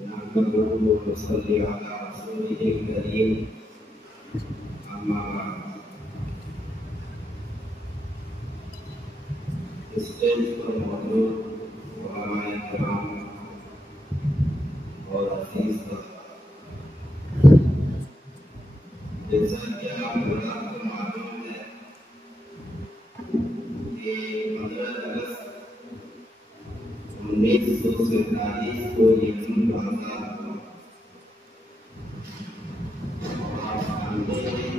نحمده ونصلي على رسوله الكريم أما بعد. اسٹیج پر موجود علماء کرام اور عزیز جیسا کہ آپ حضرات کو معلوم ہے کہ 15 اگست 1947 کو یہ ملک آزاد ہوا اور آپ جانتے ہیں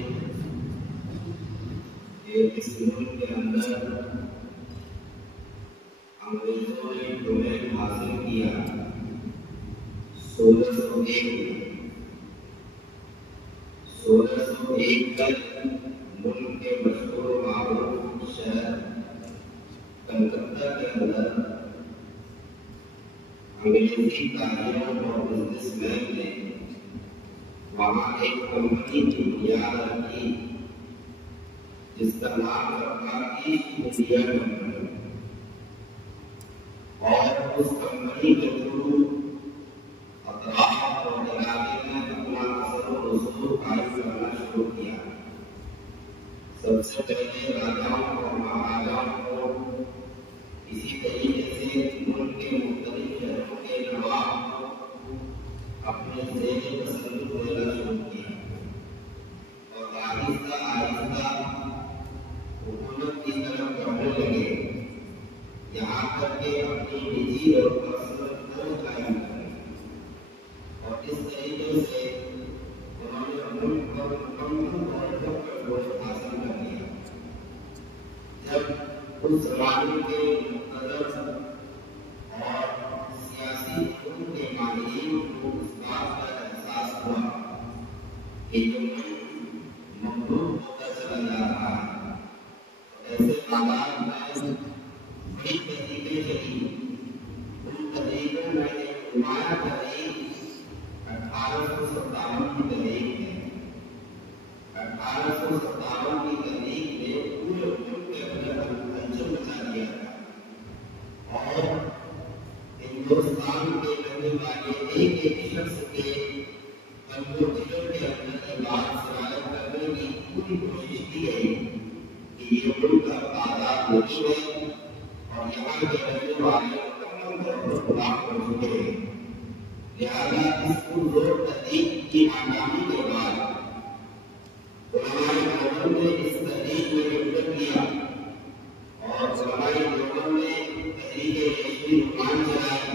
کہ اس ملک کے اندر انگریزوں نے ڈومین حاصل کیا 1601 تک ملک کے مشہور و معروف شہر کلکتہ کے اندر انگریزی تاجروں اور بزنس مین نے وہاں ایک کمپنی کی بنیاد رکھی جس کا نام رکھا ایسٹ انڈیا کمپنی، اور اس کمپنی کے تھرو اطراف اور علاقے میں اپنا اثر و رسوخ قائم کرنا شروع کیا۔ سب سے پہلے راجاؤں اور مہاراجاؤں کو اسی طریقے سے ملک کے مختلف شہروں کے نواب اپنے زیر تسلط دینا شروع کیا اور آہستہ آہستہ حکومت کی طرف بڑھنے لگے، یہاں تک کہ اپنی نجی اور پرسنل خود قائم کرے، اور اس طریقے سے انہوں نے ملک پر مکمل طور پر کنٹرول حاصل کر لیا۔ جب اس زمانے کے مقتدر اور سیاسی علوم کے ماہرین کو اس بات کا احساس ہوا کہ یہ ملک مغلوب ہوتا چلا جا رہا ہے، ایسے حالات میں بڑی تحریکیں چلی۔ ان تحریکوں میں ایک نمایاں تحریک 1857 کی تحریک ہے۔ 1857 کی تحریک نے پورے ملک کے اندر ہلچل مچا دیا تھا، اور ہندوستان کے رہنے والے ایک ایک شخص کے قلب و دل کے اندر یہ بات سرایت کرنے کی پوری کوشش کی گئی کہ یہ ملک اب آزاد نہیں ہے اور یہاں کے رہنے والے مکمل طور پر غلام ہو چکے ہیں۔ لہٰذا اس پرزور تحریک کی ناکامی کے بعد علماء دیوبند نے اس تحریک میں شرکت کیا، اور علماء دیوبند نے تحریک کشمیر رحمان چلائی،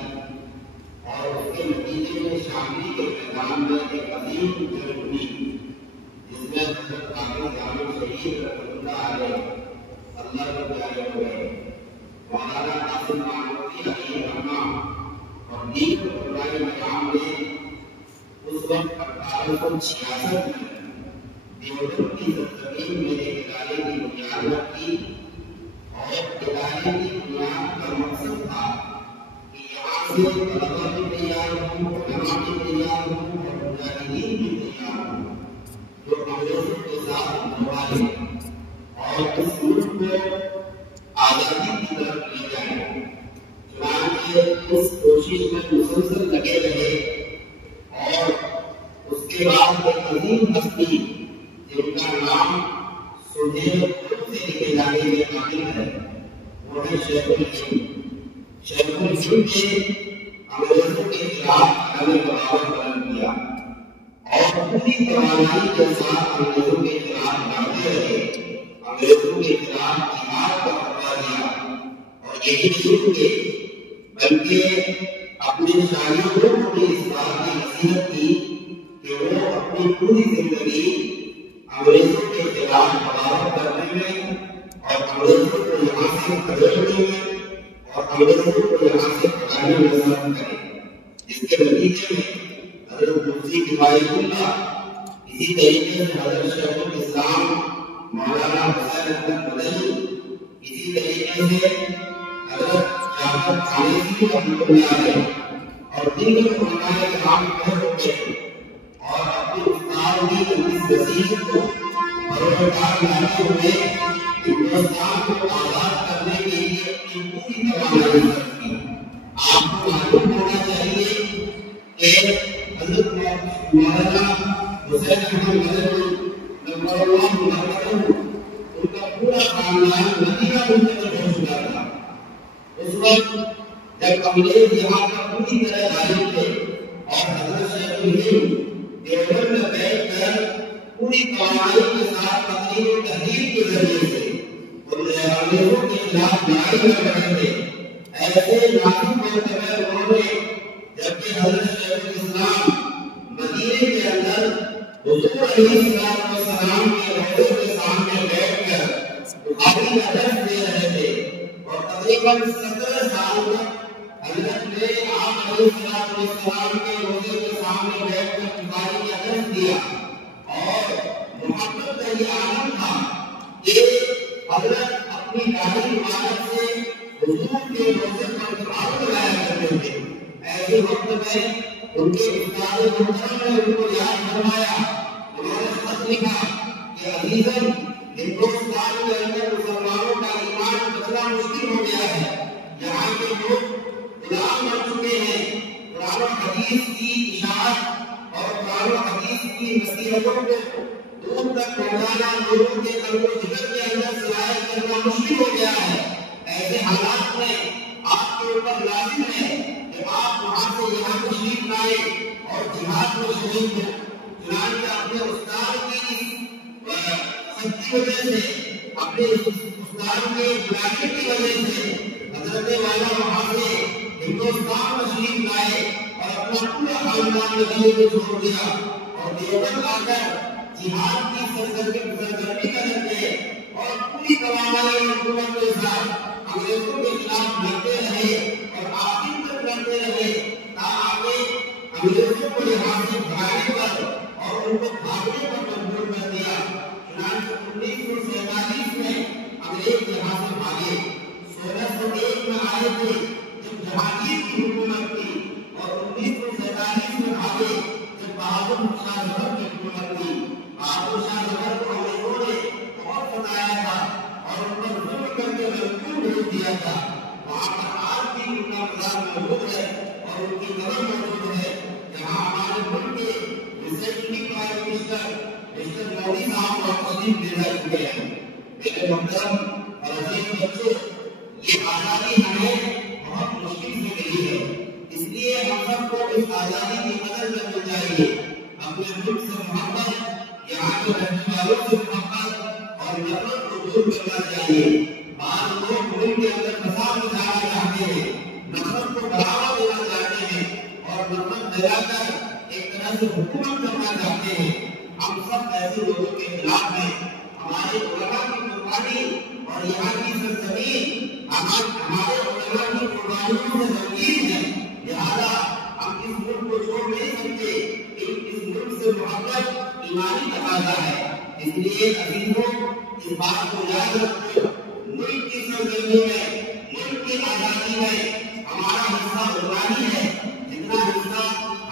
اور اس کے نتیجے میں شاملی کے میدان میں ایک عظیم جنگ ہوئی جس میں حضرت قاضی جامع شہید رحمۃ اللہ علیہ اللہ کے پیارے ہوئے، مولانا قاسم نانوتوی علیہ الرحمہ اور دیگر علماء کرام نے اس وقت 1866 میں دیوبند کی سرزمین میں ایک ادارے کی بنیاد رکھی، اور ادارے کی بنیاد کا مقصد تھا کہ یہاں سے طلبا بھی تیار ہوں، علماء بھی تیار ہوں اور مجاہدین بھی تیار ہوں جو انگریزوں کے ساتھ مبارزہ اور اس ملک کو آزادی کی طرف لے جائیں۔ چنانچہ اس کوشش میں مسلسل لگے رہے، اور اس کے بعد ایک عظیم ہستی جن کا نام سہیل سے لکھے جانے میں قابل ہے وہ ہے شیخ الہند۔ شیخ الہند نے انگریزوں کے خلاف عدم بغاوت بلند کیا اور پوری توانائی کے ساتھ انگریزوں کے خلاف لڑتے رہے، انگریزوں کے خلاف جہاد کا فتویٰ دیا، اور یہی نہیں رکے بلکہ اپنے شاگردوں کو بھی اس بات کی نصیحت کی کہ وہ اپنی پوری زندگی انگریزوں کے خلاف بغاوت کرنے میں اور انگریزوں کو یہاں سے کھڑنے میں اور انگریزوں کو یہاں سے ہٹانے میں صرف کریں۔ اس کے نتیجے میں حضرت مفتی کفایت اللہ، اسی طریقے سے حضرت شیخ الاسلام مولانا حسین احمد مدنی، اسی طریقے سے حضرت جعفر علیسی رحمۃ اللہ علیہ اور دیگر علماء کرام بہت ہوتے ہیں، اور اپنے استاد کی اس وسیع کو بروقار لاتے ہوئے ہندوستان کو آزاد کرنے کے لیے اپنی پوری توانائی صرف کی۔ آپ کو معلوم ہونا چاہیے کہ کہ حضرت مولانا حسین احمد مدنی نور اللہ مرکزہ ان کا پورا خاندان مدینہ منتقل ہو چکا تھا. اس وقت جب انگریز یہاں پر پوری طرح غالب تھے اور حضرت شیخ الہند دیوبند میں بیٹھ کر پوری توانائی کے ساتھ تقریر و تحریر کے ذریعے سے انگریزوں کے خلاف لڑائی کر رہے تھے. ایسے نازک وقت میں انہوں نے جبکہ حضرت شیخ الاسلام مدینے کے اندر حضور علیہ السلام کے روضے کے سامنے بیٹھ کر بخاری کا درس دے رہے تھے اور تقریباً 17 سال تک حضرت نے آپ علیہ السلام کے روضے کے سامنے بیٹھ کر بخاری کا درس دیا اور محبت کا یہ عالم تھا کہ حضرت اپنی داڑھی مبارک سے حضور کے روضے پر دعا لگایا کرتے تھے. ایسے وقت میں ان کے استاد محترم نے ان کو یاد فرمایا. انہوں نے خط لکھا کہ عزیزاً ہندوستان کے اندر مسلمانوں کا ایمان بچنا مشکل ہو گیا ہے. یہاں کے لوگ غلام بن چکے ہیں. قرآن و حدیث کی اشاعت اور قرآن و حدیث کی نصیحتوں کو دور تک پہنچانا لوگوں کے قلب و جگر کے اندر سرایت کرنا مشکل ہو گیا ہے. ایسے حالات میں آپ کے اوپر لازم ہے کہ آپ وہاں سے یہاں تشریف لائیں اور جہاد میں شریک ہوں. چنانچہ اپنے استاد کی سچی وجہ سے اپنے استاد کے بلانے کی وجہ سے حضرت والا وہاں سے ہندوستان تشریف لائے اور اپنا پورا خاندان مدینے کو چھوڑ دیا اور دیوبند آ کر جہاد کی سرگرمی کرتے ہیں اور پوری توانائی حکومت کے ساتھ انگریزوں کے خلاف لڑتے رہے اور آخر تک لڑتے رہے تاکہ انگریزوں کو یہاں سے بھگانے پر اور ان کو بھاگنے پر مجبور کر دیا. چنانچہ 1947 میں انگریز یہاں سے بھاگے. 1601 میں آئے تھے جب جہانگیر کی حکومت تھی اور 1947 میں بھاگے جب بہادر شاہ ظفر کی حکومت تھی. بہادر شاہ ظفر کو انگریزوں نے بہت ستایا تھا اور ان پر ظلم کر کے مجبور بھیج دیا تھا. وہاں پر آج بھی ان کا مزار موجود ہے اور ان کی قبر موجود ہے جہاں ہمارے ملک کے recently prime minister mister Modi sahab کا تشریف لے جا چکے ہیں. میرے محترم اور عزیز بچوں، یہ آزادی ہمیں بہت مشکل سے ملی ہے. اس لیے ہم سب کو اس آزادی کی قدر کرنی چاہیے. اپنے ملک سے محبت، یہاں کے رہنے والوں سے محبت اور نفرت کو دور کرنا چاہیے. بعض لوگ ملک کے اندر فساد مچانا چاہتے ہیں، نفرت کو بڑھاوا دینا چاہتے ہیں اور نفرت پھیلا کر ایک طرح سے حکومت کرنا چاہتے ہیں. ہم سب ایسے لوگوں کے خلاف ہیں. ہمارے علماء کی قربانی اور یہاں کی سرزمین ہمارے علماء کی قربانیوں سے زمین ہے. لہذا ہم اس ملک کو چھوڑ نہیں سکتے. اس ملک سے محبت ایمانی تقاضا ہے. اس لیے عزیزوں، اس بات کو یاد رکھو، ملک کی سرزمین میں، ملک کی آزادی میں ہمارا حصہ قربانی ہے جتنا حصہ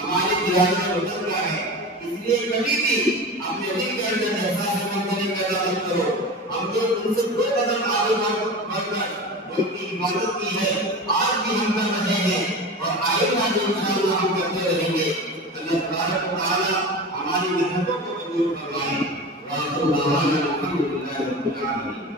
ہمارے دیار میں اتر رہا ہے. اس لیے کبھی بھی اپنے دل کے اندر احساس کمتری پیدا مت کرو. ہم جو ان سے 2 قدم آگے بڑھ کر ملک کی حفاظت کی ہے آج بھی ہم کر رہے ہیں اور آئندہ بھی انشاءاللہ ہم کرتے رہیں گے. اللہ تبارک و تعالی ہماری محنتوں کو قبول فرمائے. الحمد للہ رب العالمین.